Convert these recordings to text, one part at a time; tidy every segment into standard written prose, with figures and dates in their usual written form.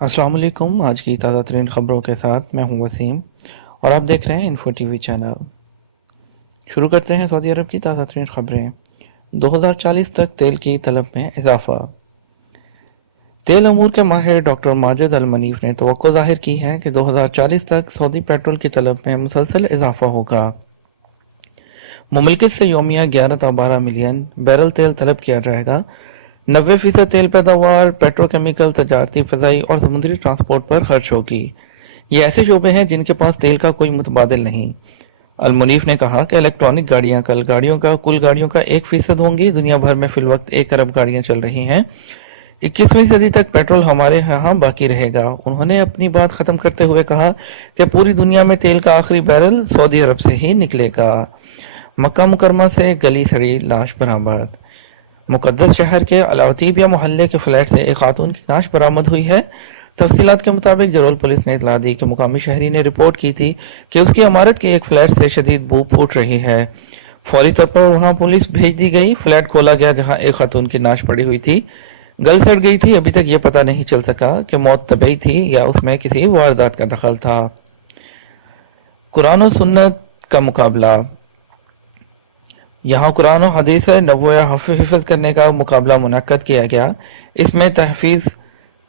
अस्सलाम वालेकुम। आज की ताज़ा तरीन ख़बरों के साथ मैं हूं वसीम और आप देख रहे हैं इन्फो टीवी चैनल। शुरू करते हैं सऊदी अरब की ताज़ा तरीन ख़बरें। 2040 तक तेल की तलब में इजाफा। तेल अमूर के माहिर डॉक्टर माजिद अल मनीफ ने तवक्को ज़ाहिर की है कि 2040 तक सऊदी पेट्रोल की तलब में मुसलसल इजाफा होगा। मुमलिकत से योमिया 11 से 12 मिलियन बैरल तेल तलब किया जाएगा। 90% तेल पैदावार पेट्रोकेमिकल, तजारती, फ़ज़ाई और समुद्री ट्रांसपोर्ट पर खर्च होगी। ये ऐसे शोबे हैं जिनके पास तेल का कोई मुतबादिल नहीं। अल मुनीफ ने कहा कि इलेक्ट्रॉनिक गाड़ियां कल कुल गाड़ियों का 1% होंगी। दुनिया भर में फिलवक्त 1 अरब गाड़ियां चल रही हैं। 21वीं सदी तक पेट्रोल हमारे यहाँ बाकी रहेगा। उन्होंने अपनी बात खत्म करते हुए कहा कि पूरी दुनिया में तेल का आखिरी बैरल सऊदी अरब से ही निकलेगा। मक्का मुकरमा से गली सड़ी लाश बरामद। मुकद्दस शहर के अलाउतीबिया मोहल्ले के फ्लैट से एक खातून की लाश बरामद हुई है। तफसीलात के मुताबिक जरोल पुलिस ने इतला दी कि मुकामी शहरी ने रिपोर्ट की थी कि उसकी इमारत के एक फ्लैट से शदीद बू फूट रही है। फौरी तौर पर वहां पुलिस भेज दी गई। फ्लैट खोला गया जहां एक खातून की लाश पड़ी हुई थी, गल सड़ गई थी। अभी तक ये पता नहीं चल सका कि मौत तबई थी या उसमें किसी वारदात का दखल था। कुरान और सुन्नत का मुकाबला। यहाँ कुरान और हदीस नबो या हिफ्ज़ करने का मुकाबला मुनक्कद किया गया। इसमें तहफ़ीज़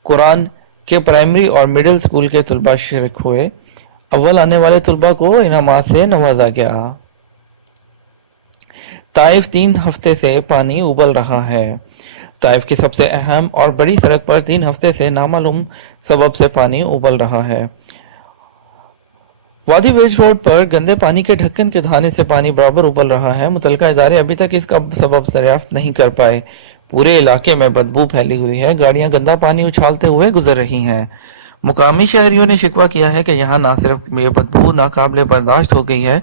कुरान के प्राइमरी और मिडिल स्कूल के तलबा शरीक हुए। अव्वल आने वाले तलबा को इनामात से नवाजा गया। ताइफ 3 हफ्ते से पानी उबल रहा है। ताइफ की सबसे अहम और बड़ी सड़क पर 3 हफ्ते से नामालूम सबब से पानी उबल रहा है। वादी वेज रोड पर गंदे पानी के ढक्कन के धाने से पानी बराबर उबल रहा है। मुतलका इदारे अभी तक इसका सबब दरियाफ्त नहीं कर पाए। पूरे इलाके में बदबू फैली हुई है। गाड़ियां गंदा पानी उछालते हुए गुजर रही हैं। मुकामी शहरियों ने शिकवा किया है कि यहाँ न सिर्फ ये बदबू नाकाबिले बर्दाश्त हो गई है,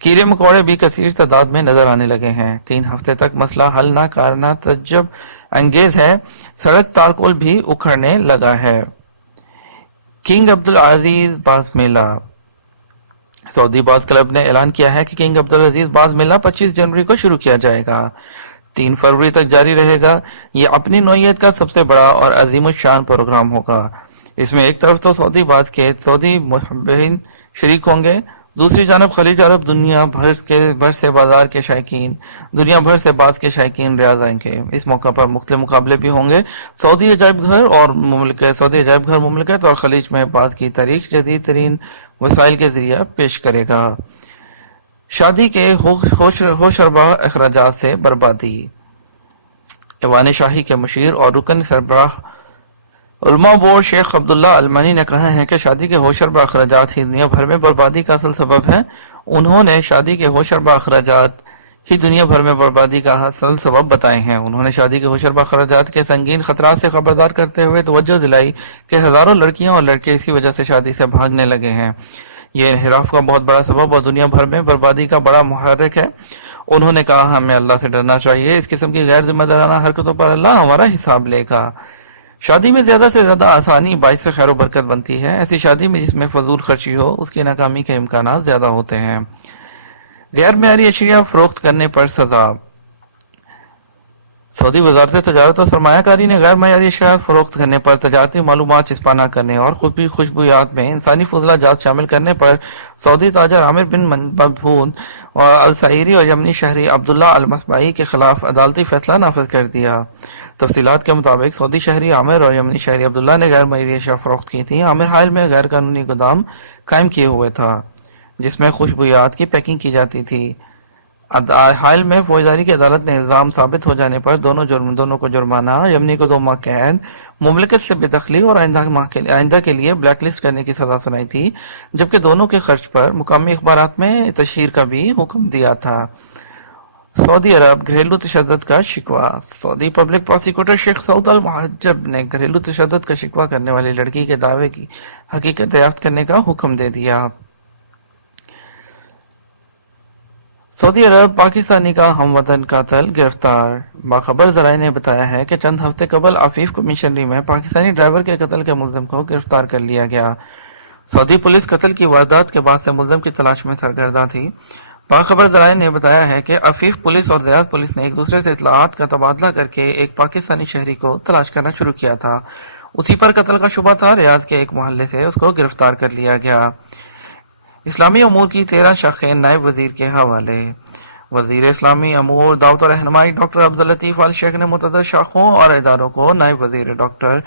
कीड़े मकोड़े भी कसीर तादाद में नजर आने लगे हैं। 3 हफ्ते तक मसला हल न करना तज्जुब अंगेज है। सड़क तारकोल भी उखड़ने लगा है। किंग अब्दुल अजीज बाज मेला। सऊदी बाज क्लब ने ऐलान किया है कि किंग अब्दुल अजीज बाज मेला 25 जनवरी को शुरू किया जाएगा, 3 फरवरी तक जारी रहेगा। ये अपनी नौइयत का सबसे बड़ा और अजीमुशान प्रोग्राम होगा। इसमें एक तरफ तो सऊदी बाज के सऊदी मुहब्बीन शरीक होंगे, दूसरी जानब खलीज अरब दुनिया भर से बाजार के शायकीन दुनिया भर से बाज के शायकीन रियाज आएंगे। इस मौका पर मुख्तलिफ मुकाबले भी होंगे। सऊदी अजायब घर मुमलिकत और खलीज में बाज की तारीख जदीद तरीन वसाइल के जरिए पेश करेगा। शादी के होशरबा अखराजात से बर्बादी। ऐवान शाही के मुशीर और रुकन सरबराह उलमा बोर्ड शेख अब्दुल्ला अलमानी ने कहा है कि शादी के होशरबा अखराजात ही दुनिया भर में बर्बादी का असल सबब है। उन्होंने शादी के होशरबा अखराजात ही दुनिया भर में बर्बादी का असल सबब बताए हैं। उन्होंने शादी के होशरबा अखराजात के संगीन खतरात से खबरदार करते हुए तवज्जो दिलाई कि हजारों लड़कियां और लड़के इसी वजह से शादी से भागने लगे हैं। ये इनहिराफ का बहुत बड़ा सबब और दुनिया भर में बर्बादी का बड़ा मुहर्रिक है। उन्होंने कहा, हमें अल्लाह से डरना चाहिए। इस किस्म की गैर जिम्मेदाराना हरकतों पर अल्लाह हमारा हिसाब लेगा। शादी में ज्यादा से ज्यादा आसानी बाइस से खैर बरकत बनती है। ऐसी शादी में जिसमें फजूल खर्ची हो, उसकी नाकामी के इम्कान ज्यादा होते हैं। गैर मेयारी अशिया फरोख्त करने पर सजा। सऊदी वजारत तजारत और सरमायाकारी ने गैर मेयारी अशिया फरोख्त करने पर, तजारती मालूमात चिस्पा न करने और खुशबूयात में इंसानी फजला जात शामिल करने पर सऊदी ताजर आमिर बिन मबहून और अल सईरी और यमनी शहरी अब्दुल्ला अल मसबाई के खिलाफ अदालती फैसला नाफिज कर दिया। तफसीलात के मुताबिक सऊदी शहरी आमिर और यमनी शहरी अब्दुल्ला ने गैर मेयारी अशिया फरोख्त की थी। आमिर हाल में गैर कानूनी गोदाम कायम किए हुए था जिसमें खुशबूयात की पैकिंग की जाती थी। हाल में फौजदारी की अदालत ने इल्जाम साबित हो जाने पर दोनों को जुर्माना, यमनी को 2 माह कैद, मुमलिकत से बेदखली और आइंदा के लिए ब्लैक लिस्ट करने की सजा सुनाई थी, जबकि दोनों के खर्च पर मुकामी अखबारात में तशहीर का भी हुक्म दिया था। सऊदी अरब घरेलू तशद्दुद का शिकवा। Saudi public prosecutor Sheikh Saud Al Mojeb ने घरेलू तशद्दुद का शिकवा करने वाली लड़की के दावे की हकीकत दरियाफ्त करने का हुक्म दे दिया। सऊदी अरब पाकिस्तानी का हमवतन कातल गिरफ्तार। बाखबर जराये ने बताया है कि चंद हफ्ते कबल आफीफ कमिश्नरी में पाकिस्तानी ड्राइवर के कत्ल के मुल्जिम को गिरफ्तार कर लिया गया। सऊदी पुलिस कत्ल की वारदात के बाद से मुल्जिम की तलाश में सरगर्दा थी। باخبر ذرائع نے بتایا ہے کہ عفیف پولیس اور ریاض پولیس نے ایک دوسرے سے اطلاعات کا تبادلہ کر کے ایک پاکستانی شہری کو تلاش کرنا شروع کیا تھا. اسی پر قتل کا شبہ تھا. ریاض کے ایک محلے سے اس کو گرفتار کر لیا گیا. اسلامی امور کی 13 شاخیں نائب وزیر کے حوالے. وزیر اسلامی امور دعوت و رہنمائی ڈاکٹر عبداللطیف آل شیخ نے متعدد شاخوں اور اداروں کو نائب وزیر ڈاکٹر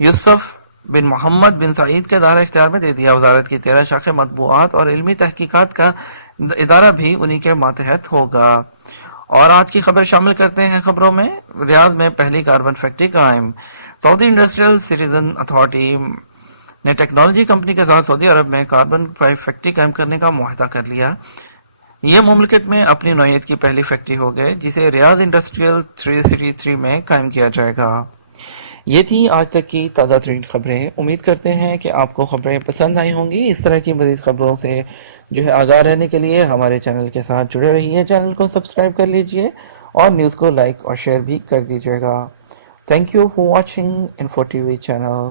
یوسف بن محمد بن سعید کے دائرہ اختیار میں دے دیا. وزارت کی 13 شاخیں مطبوعات اور علمی تحقیقات کا ادارہ بھی انہی کے ماتحت ہوگا. اور آج کی خبر شامل کرتے ہیں خبروں میں. ریاض میں پہلی کاربن فیکٹری قائم. سعودی انڈسٹریل سٹیزن اتھارٹی نے ٹیکنالوجی کمپنی کے ساتھ سعودی عرب میں کاربن فیکٹری قائم کرنے کا معاہدہ کر لیا. یہ مملکت میں اپنی نوعیت کی پہلی فیکٹری ہوگی جسے ریاض انڈسٹریل سٹی 3 میں قائم کیا جائے گا. یہ تھی آج تک کی تازہ ترین خبریں. امید کرتے ہیں کہ آپ کو خبریں پسند آئی ہوں گی. اس طرح کی مزید خبروں سے جو ہے آگاہ رہنے کے لیے ہمارے چینل کے ساتھ جڑے رہیے. چینل کو سبسکرائب کر لیجئے اور نیوز کو لائک اور شیئر بھی کر دیجیے گا. Thank you for watching Info T V channel.